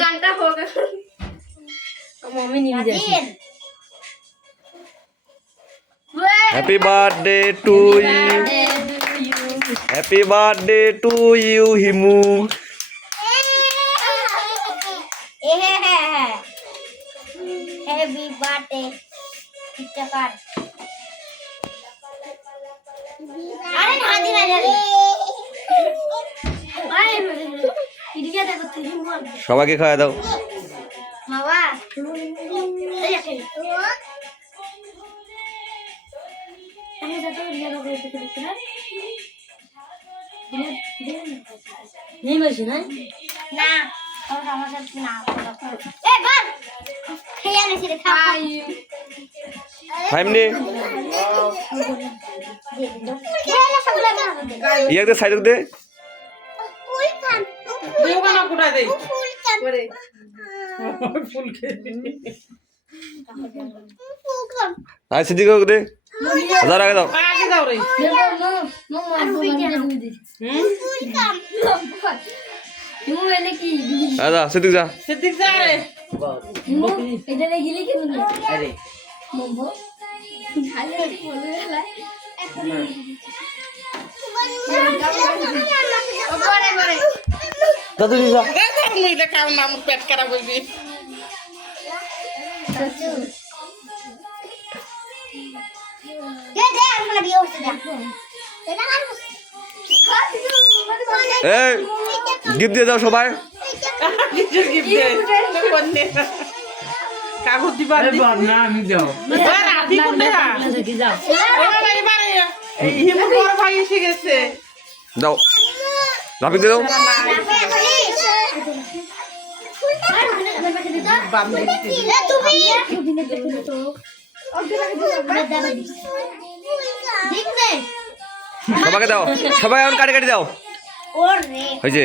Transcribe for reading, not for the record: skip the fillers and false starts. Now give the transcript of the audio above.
गाना होगा मम्मी नहीं जाती Happy birthday to you. Happy birthday to you, Himu. Happy birthday. Kita kan. Are hadi na jale. Are ini क्या देखो तुझे बोल সবাইকে খাওয়া দাও मावा আমি যত রিয়া লোক এসে করতে না नहीं बची ना না তোর আমার সাথে না এ বল খেয়া নেছি রে খাই ফাইমনি খেলা সব লাগা ইয়াক দে সাইড দে ফুল খান দোকানা কোটা দে ফুল খান করে ফুল খেয়ে ফুল খান আই সিদ্দিক দে হাজার আগে দাও আগে যাও রে ফুল খান हिमू मैंने की আদা সিদ্দিক যা সিদ্দিক যা রে हिमू इधर गिली के मुझे আরে मम्मो खाली बोले वाला बड़े बड़े দাদু যা মুই এটা কাম নাম পেট খারাপ হইবি দে দে আমরা বিয়ে হচ্ছে দে এটা আর এই গিফট দিয়ে দাও সবাই কিছু গিফট দে কোন দে কাগজ দিবা দি না আমি যাও আর আপনি কোন দে की जाओ ওরে ভাই বারে এই হিমু বড় ভাই এসে গেছে দাও রাফি দিয়ে দাও বান্ধে সবাইকে দাও সবাই এখন কাটি কাটি দাও ওরে হয়েছে